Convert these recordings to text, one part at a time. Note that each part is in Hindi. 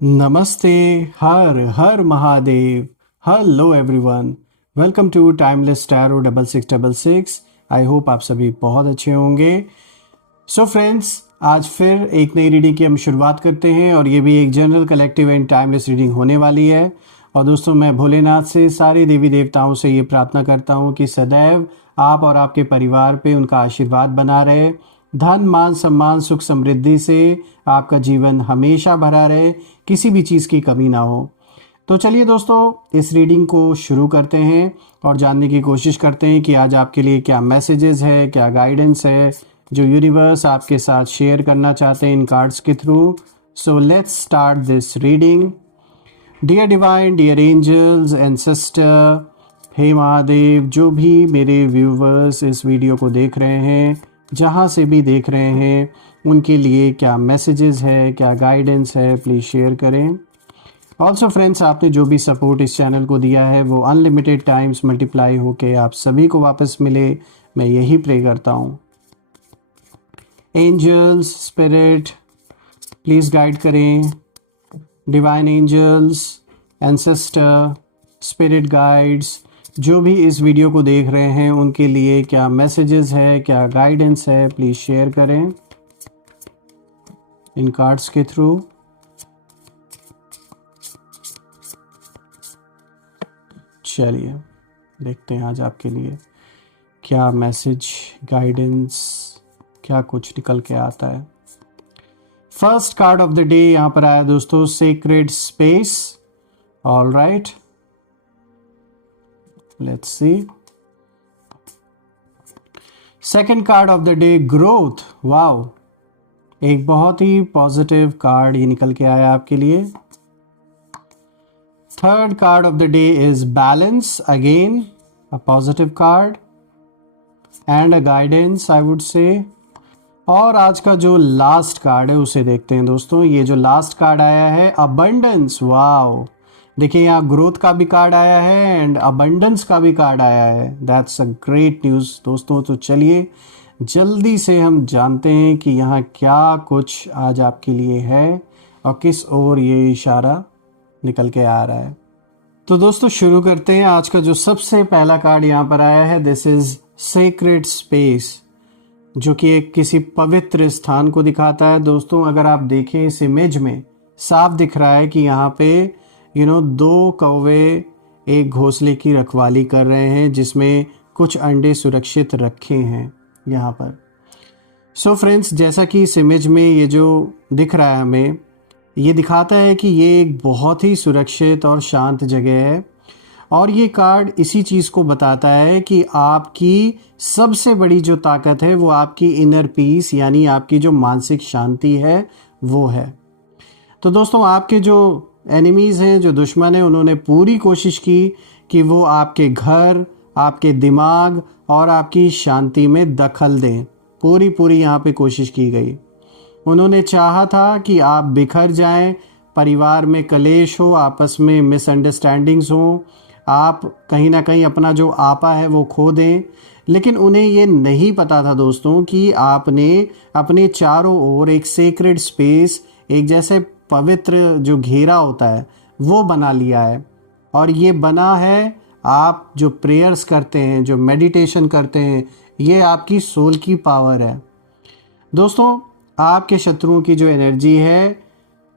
नमस्ते, हर हर Mahadev. Hello everyone, welcome to timeless tarot 6666। I hope आप सभी बहुत अच्छे होंगे। सो फ्रेंड्स, आज फिर एक नई रीडिंग की हम शुरुआत करते हैं और ये भी एक general collective and timeless reading होने वाली है। और दोस्तों, मैं भोलेनाथ से, सारे देवी देवताओं से ये प्रार्थना करता हूँ कि सदैव आप और आपके परिवार पे उनका आशीर्वाद बना रहे। धन मान सम्मान सुख समृद्धि से आपका जीवन हमेशा भरा रहे, किसी भी चीज़ की कमी ना हो। तो चलिए दोस्तों, इस रीडिंग को शुरू करते हैं और जानने की कोशिश करते हैं कि आज आपके लिए क्या मैसेजेस है, क्या गाइडेंस है जो यूनिवर्स आपके साथ शेयर करना चाहते हैं इन कार्ड्स के through. So let's start this reading. Dear divine, dear angels, ancestor, हे महादेव, जो भी मेरे व्यूवर्स इस वीडियो को देख रहे हैं, जहाँ से भी देख रहे हैं, उनके लिए क्या मैसेजेस है, क्या गाइडेंस है, प्लीज़ शेयर करें। ऑल्सो फ्रेंड्स, आपने जो भी सपोर्ट इस चैनल को दिया है वो अनलिमिटेड टाइम्स मल्टीप्लाई होके आप सभी को वापस मिले, मैं यही प्रे करता हूँ। एंजल्स, स्पिरिट, प्लीज़ गाइड करें। Divine angels, ancestor, spirit guides, जो भी इस वीडियो को देख रहे हैं उनके लिए क्या मैसेजेस है, क्या गाइडेंस है, प्लीज़ शेयर करें इन कार्ड्स के थ्रू। चलिए देखते हैं आज आपके लिए क्या मैसेज, गाइडेंस, क्या कुछ निकल के आता है। First card of the day यहाँ पर आया दोस्तों, sacred space. All right, let's see. Second card of the day, growth. Wow, एक बहुत ही पॉजिटिव कार्ड ये निकल के आया आपके लिए। Third card of the day is balance, again a positive card and a guidance I would say. और आज का जो लास्ट कार्ड है उसे देखते हैं दोस्तों। ये जो लास्ट कार्ड आया है, अबंडेंस। वाओ, देखिए यहाँ ग्रोथ का भी कार्ड आया है एंड अबंडेंस का भी कार्ड आया है। दैट्स अ ग्रेट न्यूज़ दोस्तों। तो चलिए जल्दी से हम जानते हैं कि यहाँ क्या कुछ आज आपके लिए है और किस ओर ये इशारा निकल के आ रहा है। तो दोस्तों शुरू करते हैं। आज का जो सबसे पहला कार्ड यहाँ पर आया है, दिस इज सेक्रेड स्पेस, जो कि एक किसी पवित्र स्थान को दिखाता है। दोस्तों अगर आप देखें इस इमेज में साफ दिख रहा है कि यहाँ पे दो कौवे एक घोंसले की रखवाली कर रहे हैं जिसमें कुछ अंडे सुरक्षित रखे हैं यहाँ पर। सो फ्रेंड्स, जैसा कि इस इमेज में ये जो दिख रहा है हमें, ये दिखाता है कि ये एक बहुत ही सुरक्षित और शांत जगह है। और ये कार्ड इसी चीज़ को बताता है कि आपकी सबसे बड़ी जो ताकत है वो आपकी इनर पीस, यानी आपकी जो मानसिक शांति है वो है। तो दोस्तों आपके जो एनिमीज़ हैं, जो दुश्मन हैं, उन्होंने पूरी कोशिश की कि वो आपके घर, आपके दिमाग और आपकी शांति में दखल दें। पूरी यहाँ पे कोशिश की गई। उन्होंने चाहा था कि आप बिखर जाएं, परिवार में कलेश हो, आपस में मिसअंडरस्टैंडिंग्स हो, आप कहीं ना कहीं अपना जो आपा है वो खो दें। लेकिन उन्हें ये नहीं पता था दोस्तों कि आपने अपने चारों ओर एक सेक्रेड स्पेस, एक जैसे पवित्र जो घेरा होता है वो बना लिया है। और ये बना है, आप जो प्रेयर्स करते हैं, जो मेडिटेशन करते हैं, ये आपकी सोल की पावर है। दोस्तों आपके शत्रुओं की जो एनर्जी है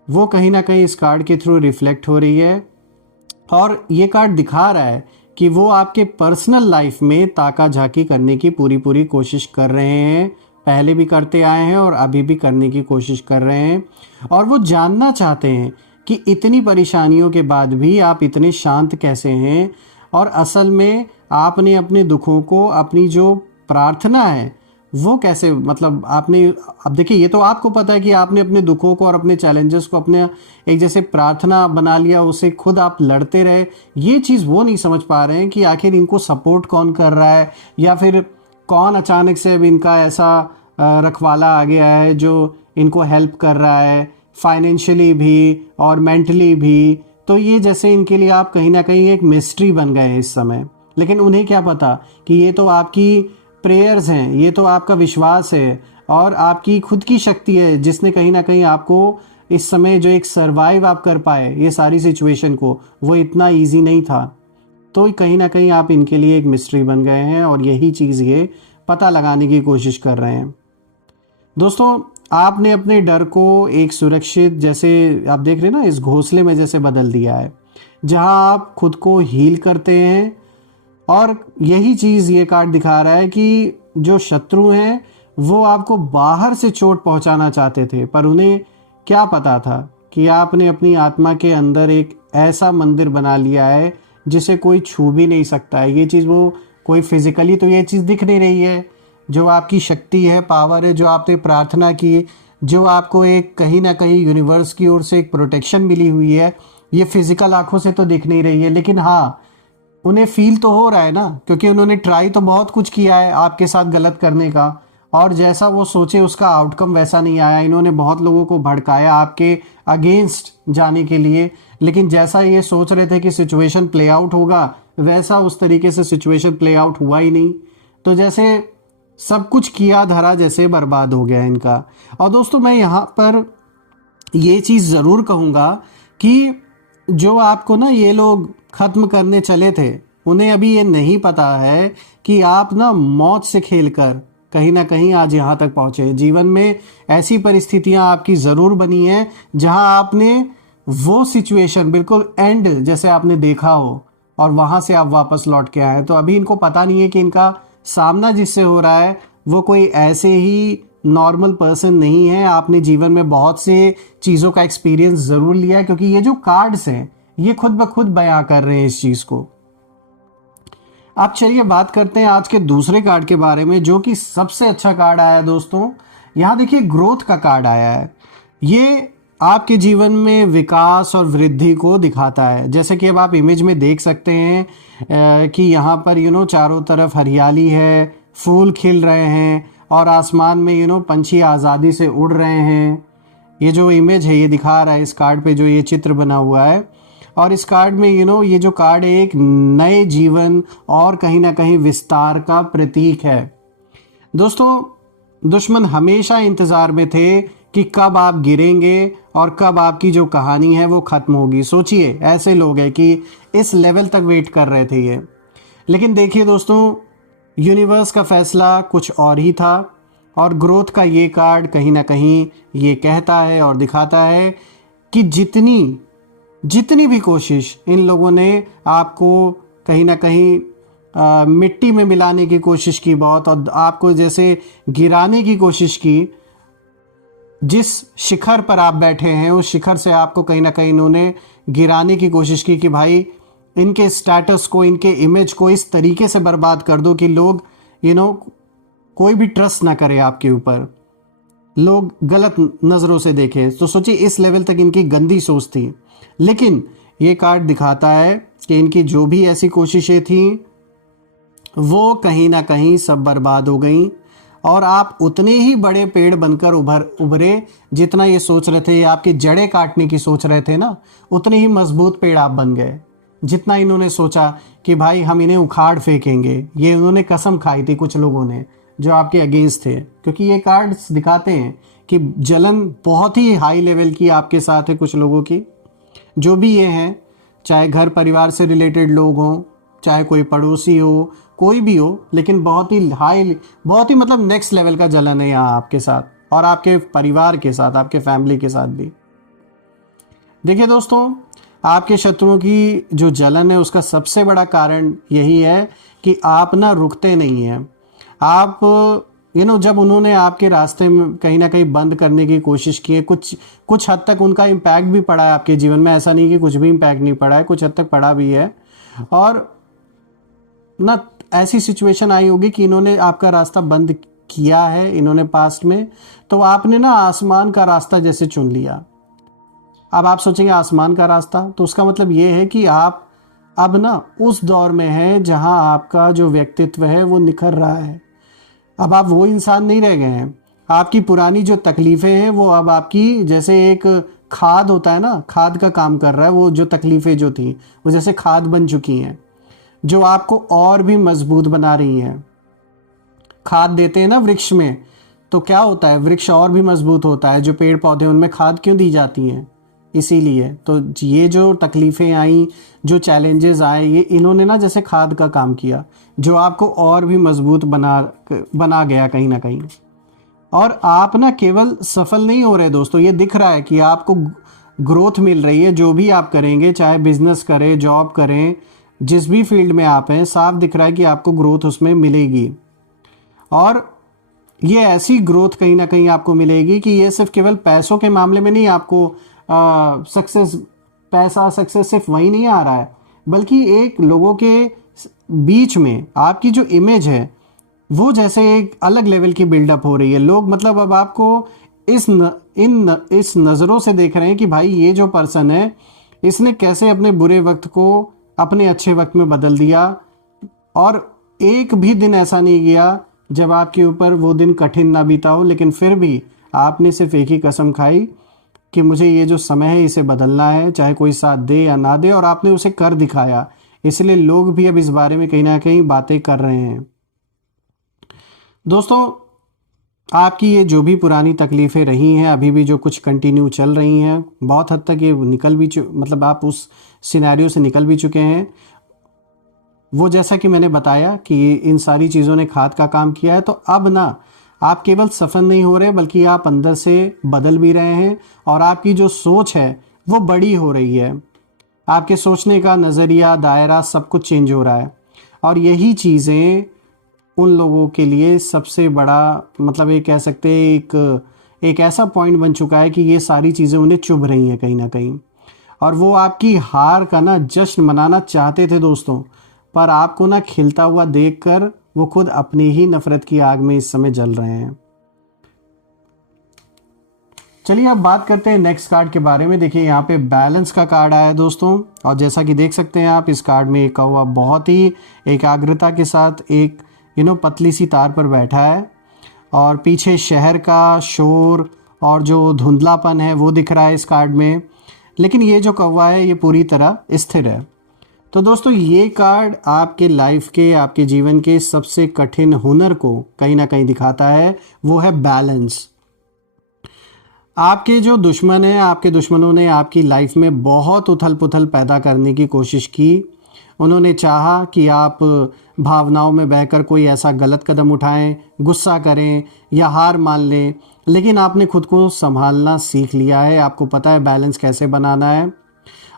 वो कहीं ना कहीं इस कार्ड के थ्रू रिफ्लेक्ट हो रही है। और ये कार्ड दिखा रहा है कि वो आपके पर्सनल लाइफ में ताका झाकी करने की पूरी कोशिश कर रहे हैं, पहले भी करते आए हैं और अभी भी करने की कोशिश कर रहे हैं। और वो जानना चाहते हैं कि इतनी परेशानियों के बाद भी आप इतने शांत कैसे हैं, और असल में आपने अपने दुखों को, अपनी जो प्रार्थना है वो कैसे, मतलब आपने, अब देखिए ये तो आपको पता है कि आपने अपने दुखों को और अपने चैलेंजेस को अपने एक जैसे प्रार्थना बना लिया, उसे खुद आप लड़ते रहे। ये चीज़ वो नहीं समझ पा रहे हैं कि आखिर इनको सपोर्ट कौन कर रहा है, या फिर कौन अचानक से अब इनका ऐसा रखवाला आ गया है जो इनको हेल्प कर रहा है फाइनेंशियली भी और मेंटली भी। तो ये जैसे इनके लिए आप कहीं ना कहीं एक मिस्ट्री बन गए हैं इस समय। लेकिन उन्हें क्या पता कि ये तो आपकी प्रेयर्स हैं, ये तो आपका विश्वास है और आपकी खुद की शक्ति है जिसने कहीं ना कहीं आपको इस समय जो एक सरवाइव आप कर पाए ये सारी सिचुएशन को, वो इतना ईजी नहीं था। तो कहीं ना कहीं आप इनके लिए एक मिस्ट्री बन गए हैं और यही चीज़ ये पता लगाने की कोशिश कर रहे हैं। दोस्तों, आपने अपने डर को एक सुरक्षित, जैसे आप देख रहे हैं ना, इस घोंसले में जैसे बदल दिया है, जहां आप खुद को हील करते हैं। और यही चीज़ ये कार्ड दिखा रहा है कि जो शत्रु हैं वो आपको बाहर से चोट पहुंचाना चाहते थे, पर उन्हें क्या पता था कि आपने अपनी आत्मा के अंदर एक ऐसा मंदिर बना लिया है जिसे कोई छू भी नहीं सकता है। ये चीज़ वो कोई फिजिकली तो ये चीज़ दिख नहीं रही है, जो आपकी शक्ति है, पावर है, जो आपने प्रार्थना की, जो आपको एक कहीं ना कहीं यूनिवर्स की ओर से एक प्रोटेक्शन मिली हुई है, ये फिजिकल आंखों से तो दिख नहीं रही है, लेकिन हाँ उन्हें फील तो हो रहा है ना, क्योंकि उन्होंने ट्राई तो बहुत कुछ किया है आपके साथ गलत करने का, और जैसा वो सोचे उसका आउटकम वैसा नहीं आया। इन्होंने बहुत लोगों को भड़काया आपके अगेंस्ट जाने के लिए, लेकिन जैसा ये सोच रहे थे कि सिचुएशन प्ले आउट होगा, वैसा उस तरीके से सिचुएशन प्ले आउट हुआ ही नहीं। तो जैसे सब कुछ किया धरा जैसे बर्बाद हो गया इनका। और दोस्तों, मैं यहाँ पर ये चीज़ ज़रूर कहूँगा कि जो आपको ना ये लोग ख़त्म करने चले थे, उन्हें अभी ये नहीं पता है कि आप ना मौत से खेलकर कहीं ना कहीं आज यहाँ तक पहुँचे। जीवन में ऐसी परिस्थितियाँ आपकी ज़रूर बनी हैं जहाँ आपने वो सिचुएशन बिल्कुल एंड जैसे आपने देखा हो और वहाँ से आप वापस लौट के आए। तो अभी इनको पता नहीं है कि इनका सामना जिससे हो रहा है वो कोई ऐसे ही नॉर्मल पर्सन नहीं है। आपने जीवन में बहुत से चीज़ों का एक्सपीरियंस ज़रूर लिया है, क्योंकि ये जो कार्ड्स हैं ये खुद ब खुद बयां कर रहे हैं इस चीज़ को। अब चलिए बात करते हैं आज के दूसरे कार्ड के बारे में, जो कि सबसे अच्छा कार्ड आया है दोस्तों। यहाँ देखिए, ग्रोथ का कार्ड आया है। ये आपके जीवन में विकास और वृद्धि को दिखाता है। जैसे कि अब आप इमेज में देख सकते हैं कि यहाँ पर चारों तरफ हरियाली है, फूल खिल रहे हैं और आसमान में पंछी आज़ादी से उड़ रहे हैं। ये जो इमेज है ये दिखा रहा है इस कार्ड पे, जो ये चित्र बना हुआ है। और इस कार्ड में ये जो कार्ड है एक नए जीवन और कहीं ना कहीं विस्तार का प्रतीक है। दोस्तों, दुश्मन हमेशा इंतज़ार में थे कि कब आप गिरेंगे और कब आपकी जो कहानी है वो ख़त्म होगी। सोचिए, ऐसे लोग हैं कि इस लेवल तक वेट कर रहे थे ये। लेकिन देखिए दोस्तों, यूनिवर्स का फैसला कुछ और ही था, और ग्रोथ का ये कार्ड कहीं ना कहीं ये कहता है और दिखाता है कि जितनी भी कोशिश इन लोगों ने आपको कहीं ना कहीं मिट्टी में मिलाने की कोशिश की बहुत, और आपको जैसे गिराने की कोशिश की, जिस शिखर पर आप बैठे हैं उस शिखर से आपको कहीं ना कहीं इन्होंने गिराने की कोशिश की कि भाई इनके स्टेटस को, इनके इमेज को इस तरीके से बर्बाद कर दो कि लोग कोई भी ट्रस्ट ना करे आपके ऊपर, लोग गलत नज़रों से देखें। तो सोचिए, इस लेवल तक इनकी गंदी सोच थी। लेकिन ये कार्ड दिखाता है कि इनकी जो भी ऐसी कोशिशें थी वो कहीं ना कहीं सब बर्बाद हो गई, और आप उतने ही बड़े पेड़ बनकर उभरे जितना ये सोच रहे थे। ये आपकी जड़ें काटने की सोच रहे थे ना, उतने ही मजबूत पेड़ आप बन गए। जितना इन्होंने सोचा कि भाई हम इन्हें उखाड़ फेंकेंगे, ये इन्होंने कसम खाई थी कुछ लोगों ने जो आपके अगेंस्ट थे, क्योंकि ये कार्ड्स दिखाते हैं कि जलन बहुत ही हाई लेवल की आपके साथ है कुछ लोगों की। जो भी ये हैं, चाहे घर परिवार से रिलेटेड लोग हों, चाहे कोई पड़ोसी हो, कोई भी हो, लेकिन बहुत ही मतलब नेक्स्ट लेवल का जलन है यहाँ आपके साथ और आपके परिवार के साथ, आपके फैमिली के साथ भी। देखिए दोस्तों, आपके शत्रुओं की जो जलन है उसका सबसे बड़ा कारण यही है कि आप ना रुकते नहीं हैं। आप जब उन्होंने आपके रास्ते में कहीं ना कहीं बंद करने की कोशिश की है, कुछ हद तक उनका इम्पैक्ट भी पड़ा है आपके जीवन में। ऐसा नहीं कि कुछ भी इम्पैक्ट नहीं पड़ा है, कुछ हद तक पड़ा भी है। और ना ऐसी सिचुएशन आई होगी कि इन्होंने आपका रास्ता बंद किया है इन्होंने पास्ट में, तो आपने ना आसमान का रास्ता जैसे चुन लिया। अब आप सोचेंगे आसमान का रास्ता, तो उसका मतलब ये है कि आप अब ना उस दौर में हैं जहां आपका जो व्यक्तित्व है वो निखर रहा है। अब आप वो इंसान नहीं रह गए हैं। आपकी पुरानी जो तकलीफ़ें हैं वो अब आपकी जैसे एक खाद होता है ना, खाद का काम कर रहा है। वो जो तकलीफ़ें जो थी वो जैसे खाद बन चुकी हैं, जो आपको और भी मजबूत बना रही हैं। खाद देते हैं ना वृक्ष में, तो क्या होता है, वृक्ष और भी मजबूत होता है। जो पेड़ पौधे उनमें खाद क्यों दी जाती हैं, इसीलिए। तो ये जो तकलीफ़ें आई, जो चैलेंजेस आए, ये इन्होंने ना जैसे खाद का काम किया, जो आपको और भी मजबूत बना गया कहीं ना कहीं। और आप ना केवल सफल नहीं हो रहे दोस्तों, ये दिख रहा है कि आपको ग्रोथ मिल रही है। जो भी आप करेंगे, चाहे बिजनेस करें, जॉब करें, जिस भी फील्ड में आप हैं, साफ दिख रहा है कि आपको ग्रोथ उसमें मिलेगी। और ये ऐसी ग्रोथ कहीं ना कहीं आपको मिलेगी कि ये सिर्फ केवल पैसों के मामले में नहीं आपको सक्सेस, पैसा सक्सेस सिर्फ वही नहीं आ रहा है, बल्कि एक लोगों के बीच में आपकी जो इमेज है वो जैसे एक अलग लेवल की बिल्डअप हो रही है। लोग मतलब अब आपको इस नज़रों से देख रहे हैं कि भाई ये जो पर्सन है, इसने कैसे अपने बुरे वक्त को अपने अच्छे वक्त में बदल दिया। और एक भी दिन ऐसा नहीं गया जब आपके ऊपर वो दिन कठिन ना बीता हो, लेकिन फिर भी आपने सिर्फ एक ही कसम खाई कि मुझे ये जो समय है इसे बदलना है, चाहे कोई साथ दे या ना दे, और आपने उसे कर दिखाया। इसलिए लोग भी अब इस बारे में कहीं ना कहीं बातें कर रहे हैं। दोस्तों, आपकी ये जो भी पुरानी तकलीफ़ें रही हैं, अभी भी जो कुछ कंटिन्यू चल रही हैं, बहुत हद तक ये निकल भी मतलब आप उस सिनेरियो से निकल भी चुके हैं। वो जैसा कि मैंने बताया कि इन सारी चीज़ों ने खाद का काम किया है। तो अब ना आप केवल सफल नहीं हो रहे, बल्कि आप अंदर से बदल भी रहे हैं, और आपकी जो सोच है वो बड़ी हो रही है। आपके सोचने का नज़रिया, दायरा, सब कुछ चेंज हो रहा है। और यही चीज़ें उन लोगों के लिए सबसे बड़ा, मतलब ये कह सकते हैं एक ऐसा पॉइंट बन चुका है कि ये सारी चीज़ें उन्हें चुभ रही हैं कहीं ना कहीं। और वो आपकी हार का ना जश्न मनाना चाहते थे दोस्तों, पर आपको ना खिलता हुआ देखकर वो खुद अपनी ही नफरत की आग में इस समय जल रहे हैं। चलिए अब बात करते हैं नेक्स्ट कार्ड के बारे में। देखिए यहाँ पे बैलेंस का कार्ड आया है दोस्तों, और जैसा कि देख सकते हैं आप, इस कार्ड में एक कौवा बहुत ही एकाग्रता के साथ एक पतली सी तार पर बैठा है, और पीछे शहर का शोर और जो धुंधलापन है वो दिख रहा है इस कार्ड में। लेकिन ये जो कौवा है ये पूरी तरह स्थिर है। तो दोस्तों, ये कार्ड आपके लाइफ के, आपके जीवन के सबसे कठिन हुनर को कहीं ना कहीं दिखाता है, वो है बैलेंस। आपके जो दुश्मन हैं, आपके दुश्मनों ने आपकी लाइफ में बहुत उथल पुथल पैदा करने की कोशिश की। उन्होंने चाहा कि आप भावनाओं में बहकर कोई ऐसा गलत कदम उठाएं, गुस्सा करें या हार मान लें, लेकिन आपने खुद को संभालना सीख लिया है। आपको पता है बैलेंस कैसे बनाना है।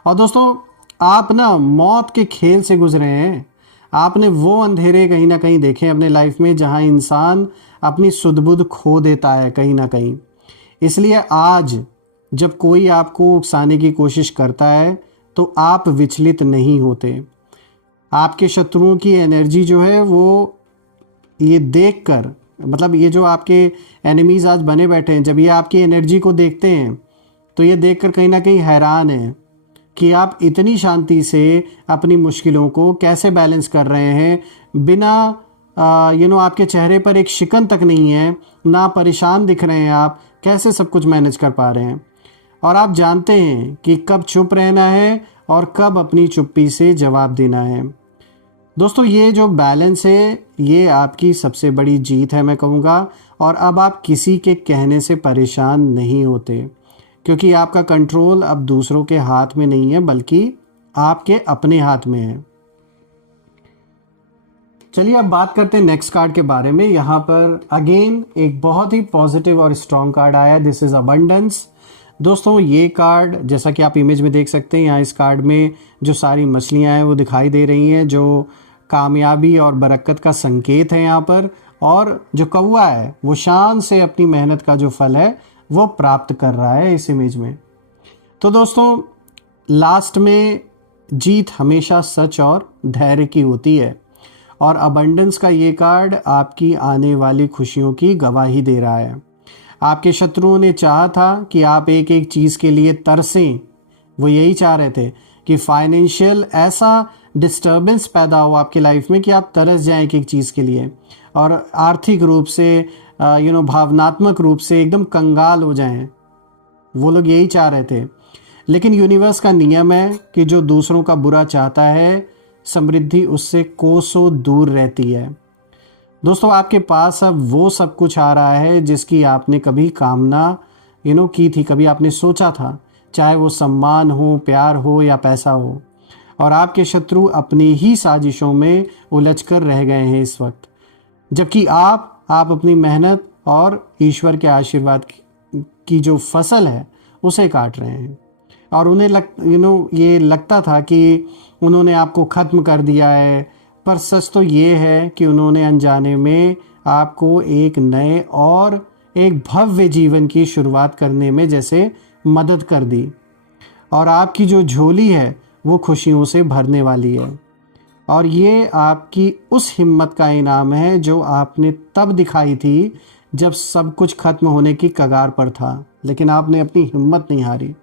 और दोस्तों, आप ना मौत के खेल से गुजरे हैं। आपने वो अंधेरे कहीं ना कहीं देखे अपने लाइफ में जहां इंसान अपनी सुध-बुध खो देता है कहीं ना कहीं। इसलिए आज जब कोई आपको उकसाने की कोशिश करता है तो आप विचलित नहीं होते। आपके शत्रुओं की एनर्जी जो है वो ये देखकर, मतलब ये जो आपके एनिमीज आज बने बैठे हैं, जब ये आपकी एनर्जी को देखते हैं तो ये देखकर कहीं ना कहीं हैरान है कि आप इतनी शांति से अपनी मुश्किलों को कैसे बैलेंस कर रहे हैं। बिना आपके चेहरे पर एक शिकन तक नहीं है, ना परेशान दिख रहे हैं आप, कैसे सब कुछ मैनेज कर पा रहे हैं। और आप जानते हैं कि कब चुप रहना है और कब अपनी चुप्पी से जवाब देना है। दोस्तों, ये जो बैलेंस है ये आपकी सबसे बड़ी जीत है मैं कहूँगा। और अब आप किसी के कहने से परेशान नहीं होते, क्योंकि आपका कंट्रोल अब दूसरों के हाथ में नहीं है, बल्कि आपके अपने हाथ में है। चलिए अब बात करते हैं नेक्स्ट कार्ड के बारे में। यहाँ पर अगेन एक बहुत ही पॉजिटिव और स्ट्रॉन्ग कार्ड आया है, दिस इज अबंडेंस। दोस्तों, ये कार्ड जैसा कि आप इमेज में देख सकते हैं, यहाँ इस कार्ड में जो सारी मछलियाँ हैं वो दिखाई दे रही हैं, जो कामयाबी और बरकत का संकेत है यहाँ पर। और जो कौवा है वो शान से अपनी मेहनत का जो फल है वो प्राप्त कर रहा है इस इमेज में। तो दोस्तों, लास्ट में जीत हमेशा सच और धैर्य की होती है, और अबंडेंस का ये कार्ड आपकी आने वाली खुशियों की गवाही दे रहा है। आपके शत्रुओं ने चाहा था कि आप एक एक चीज़ के लिए तरसें। वो यही चाह रहे थे कि फाइनेंशियल ऐसा डिस्टर्बेंस पैदा हो आपकी लाइफ में कि आप तरस जाएं एक एक चीज़ के लिए, और आर्थिक रूप से भावनात्मक रूप से एकदम कंगाल हो जाएं। वो लोग यही चाह रहे थे। लेकिन यूनिवर्स का नियम है कि जो दूसरों का बुरा चाहता है, समृद्धि उससे कोसों दूर रहती है। दोस्तों आपके पास अब वो सब कुछ आ रहा है जिसकी आपने कभी कामना की थी, कभी आपने सोचा था, चाहे वो सम्मान हो, प्यार हो या पैसा हो। और आपके शत्रु अपनी ही साजिशों में उलझ कर रह गए हैं इस वक्त, जबकि आप अपनी मेहनत और ईश्वर के आशीर्वाद की जो फसल है उसे काट रहे हैं। और उन्हें ये लगता था कि उन्होंने आपको ख़त्म कर दिया है, पर सच तो ये है कि उन्होंने अनजाने में आपको एक नए और एक भव्य जीवन की शुरुआत करने में जैसे मदद कर दी। और आपकी जो झोली है वो खुशियों से भरने वाली है। और ये आपकी उस हिम्मत का इनाम है जो आपने तब दिखाई थी जब सब कुछ खत्म होने की कगार पर था, लेकिन आपने अपनी हिम्मत नहीं हारी।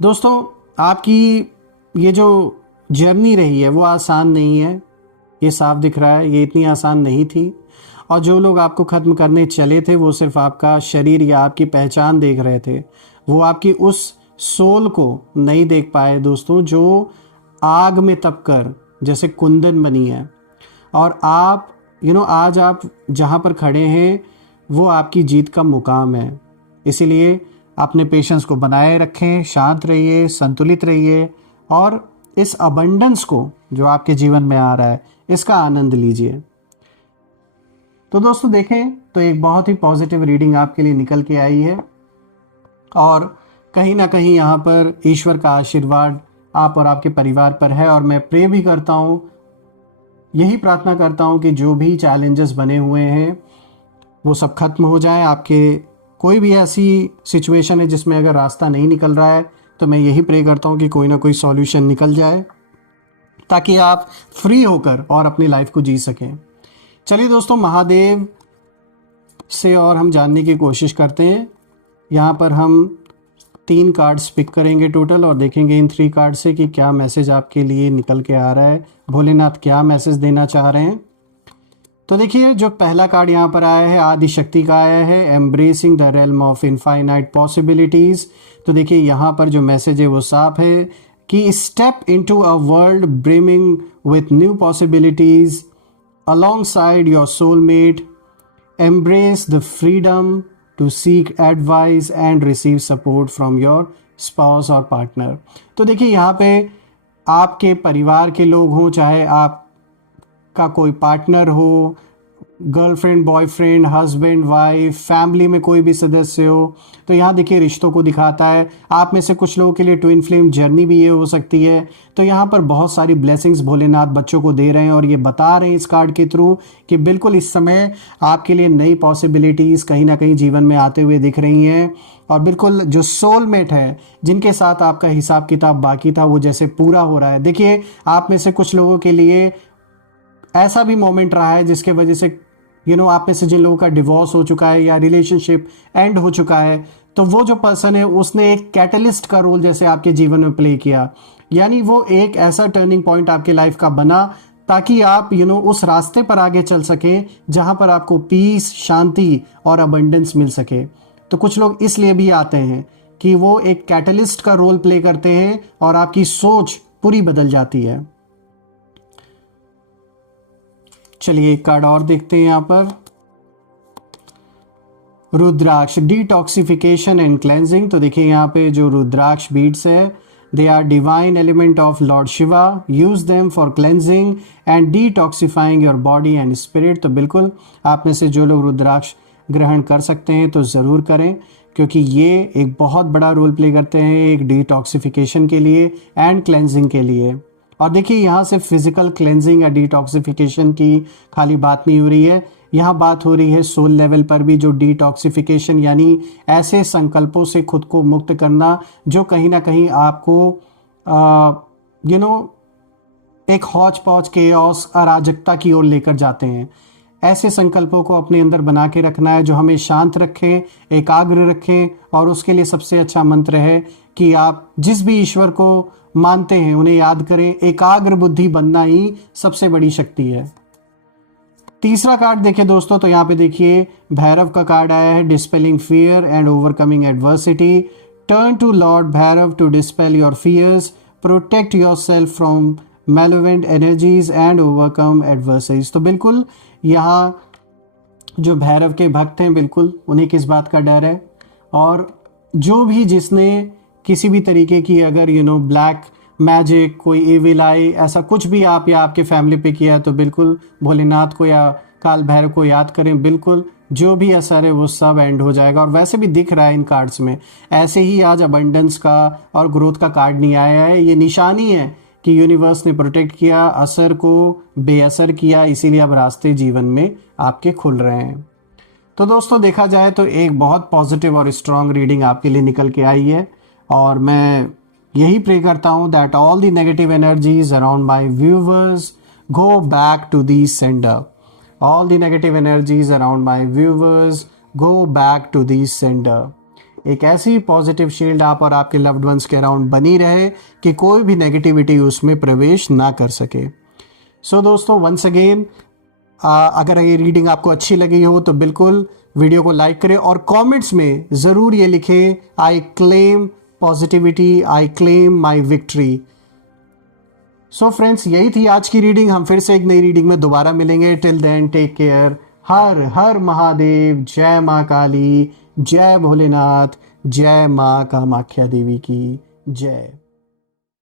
दोस्तों आपकी ये जो जर्नी रही है वो आसान नहीं है, ये साफ दिख रहा है, ये इतनी आसान नहीं थी। और जो लोग आपको ख़त्म करने चले थे वो सिर्फ आपका शरीर या आपकी पहचान देख रहे थे, वो आपकी उस सोल को नहीं देख पाए दोस्तों, जो आग में तपकर जैसे कुंदन बनी है। और आप आज आप जहाँ पर खड़े हैं वो आपकी जीत का मुकाम है। इसीलिए अपने पेशेंस को बनाए रखें, शांत रहिए, संतुलित रहिए और इस अबंडेंस को जो आपके जीवन में आ रहा है इसका आनंद लीजिए। तो दोस्तों देखें तो एक बहुत ही पॉजिटिव रीडिंग आपके लिए निकल के आई है और कहीं ना कहीं यहाँ पर ईश्वर का आशीर्वाद आप और आपके परिवार पर है। और मैं प्रे भी करता हूँ, यही प्रार्थना करता हूँ कि जो भी चैलेंजेस बने हुए हैं वो सब खत्म हो जाए। आपके कोई भी ऐसी सिचुएशन है जिसमें अगर रास्ता नहीं निकल रहा है तो मैं यही प्रे करता हूँ कि कोई ना कोई सॉल्यूशन निकल जाए ताकि आप फ्री होकर और अपनी लाइफ को जी सकें। चलिए दोस्तों, महादेव से और हम जानने की कोशिश करते हैं। यहाँ पर हम 3 कार्ड्स पिक करेंगे टोटल और देखेंगे इन 3 कार्ड से कि क्या मैसेज आपके लिए निकल के आ रहा है, भोलेनाथ क्या मैसेज देना चाह रहे हैं। तो देखिए जो पहला कार्ड यहाँ पर आया है आदि शक्ति का आया है, embracing the realm of infinite possibilities. तो देखिए यहाँ पर जो मैसेज है वो साफ है कि step into a world brimming with new possibilities alongside your soulmate, embrace the freedom to seek advice and receive support from your spouse or partner। तो देखिए यहाँ पे आपके परिवार के लोग हों, चाहे आपका कोई पार्टनर हो, girlfriend, boyfriend, husband, wife, family में कोई भी सदस्य हो, तो यहाँ देखिए रिश्तों को दिखाता है। आप में से कुछ लोगों के लिए ट्विन फ्लेम जर्नी भी ये हो सकती है। तो यहाँ पर बहुत सारी ब्लेसिंग्स भोलेनाथ बच्चों को दे रहे हैं और ये बता रहे हैं इस कार्ड के थ्रू कि बिल्कुल इस समय आपके लिए नई पॉसिबिलिटीज़ कहीं ना कहीं जीवन में आते हुए दिख रही हैं। और बिल्कुल जो सोलमेट है, जिनके साथ आपका हिसाब किताब बाकी था, वो जैसे पूरा हो रहा है। देखिए आप में से कुछ लोगों के लिए ऐसा भी मोमेंट रहा है जिसके वजह से आप में से जिन लोगों का डिवोर्स हो चुका है या रिलेशनशिप एंड हो चुका है, तो वो जो पर्सन है उसने एक कैटलिस्ट का रोल जैसे आपके जीवन में प्ले किया। यानी वो एक ऐसा टर्निंग पॉइंट आपके लाइफ का बना ताकि आप उस रास्ते पर आगे चल सके जहां पर आपको पीस, शांति और अबंडेंस मिल सके। तो कुछ लोग इसलिए भी आते हैं कि वो एक कैटलिस्ट का रोल प्ले करते हैं और आपकी सोच पूरी बदल जाती है। चलिए एक कार्ड और देखते हैं यहाँ पर, रुद्राक्ष, डिटॉक्सिफिकेशन एंड क्लेंजिंग। तो देखिए यहाँ पे जो रुद्राक्ष बीड्स है, they are divine element of lord Shiva, use them for cleansing and detoxifying your body and spirit. तो बिल्कुल आप में से जो लोग रुद्राक्ष ग्रहण कर सकते हैं तो ज़रूर करें, क्योंकि ये एक बहुत बड़ा रोल प्ले करते हैं एक डिटॉक्सिफिकेशन के लिए एंड क्लेंजिंग के लिए। और देखिए यहाँ से फिजिकल क्लेंजिंग या डिटॉक्सिफिकेशन की खाली बात नहीं हो रही है, यहाँ बात हो रही है सोल लेवल पर भी। जो डिटॉक्सिफिकेशन यानी ऐसे संकल्पों से खुद को मुक्त करना जो कहीं ना कहीं आपको एक हौच पौच केओस, अराजकता की ओर लेकर जाते हैं। ऐसे संकल्पों को अपने अंदर बना के रखना है जो हमें शांत रखें, एकाग्र रखें। और उसके लिए सबसे अच्छा मंत्र है कि आप जिस भी ईश्वर को मानते हैं उन्हें याद करें। एकाग्र बुद्धि बनना ही सबसे बड़ी शक्ति है। तीसरा कार्ड देखिए दोस्तों, तो यहाँ पे देखिए भैरव का कार्ड आया है, dispelling fear and overcoming adversity. Turn to lord Bhairav to dispel your fears, protect yourself from malevolent energies and overcome adversities. तो बिल्कुल यहाँ जो भैरव के भक्त हैं बिल्कुल उन्हें किस बात का डर है, और जो भी जिसने किसी भी तरीके की अगर ब्लैक मैजिक, कोई एविल आई, ऐसा कुछ भी आप या आपके फैमिली पे किया तो बिल्कुल भोलेनाथ को या काल भैरव को याद करें, बिल्कुल जो भी असर है वो सब एंड हो जाएगा। और वैसे भी दिख रहा है इन कार्ड्स में, ऐसे ही आज अबंडेंस का और ग्रोथ का कार्ड नहीं आया है, ये निशानी है कि यूनिवर्स ने प्रोटेक्ट किया, असर को बेअसर किया, इसीलिए अब रास्ते जीवन में आपके खुल रहे हैं। तो दोस्तों देखा जाए तो एक बहुत पॉजिटिव और स्ट्रॉन्ग रीडिंग आपके लिए निकल के आई है, और मैं यही प्रे करता हूँ that all the negative energies around my viewers go back to the sender. All the negative energies around my viewers go back to the sender. एक ऐसी पॉजिटिव शील्ड आप और आपके लव्ड वंस के अराउंड बनी रहे कि कोई भी नेगेटिविटी उसमें प्रवेश ना कर सके। सो दोस्तों वंस अगेन, अगर ये रीडिंग आपको अच्छी लगी हो तो बिल्कुल वीडियो को लाइक करें और कमेंट्स में ज़रूर ये लिखें, I claim positivity, I claim my victory. So friends, यही थी आज की रीडिंग। हम फिर से एक नई रीडिंग में दोबारा मिलेंगे। Till then take care. हर हर महादेव। जय माँ काली, जय भोलेनाथ, जय माँ कामाख्या देवी की जय।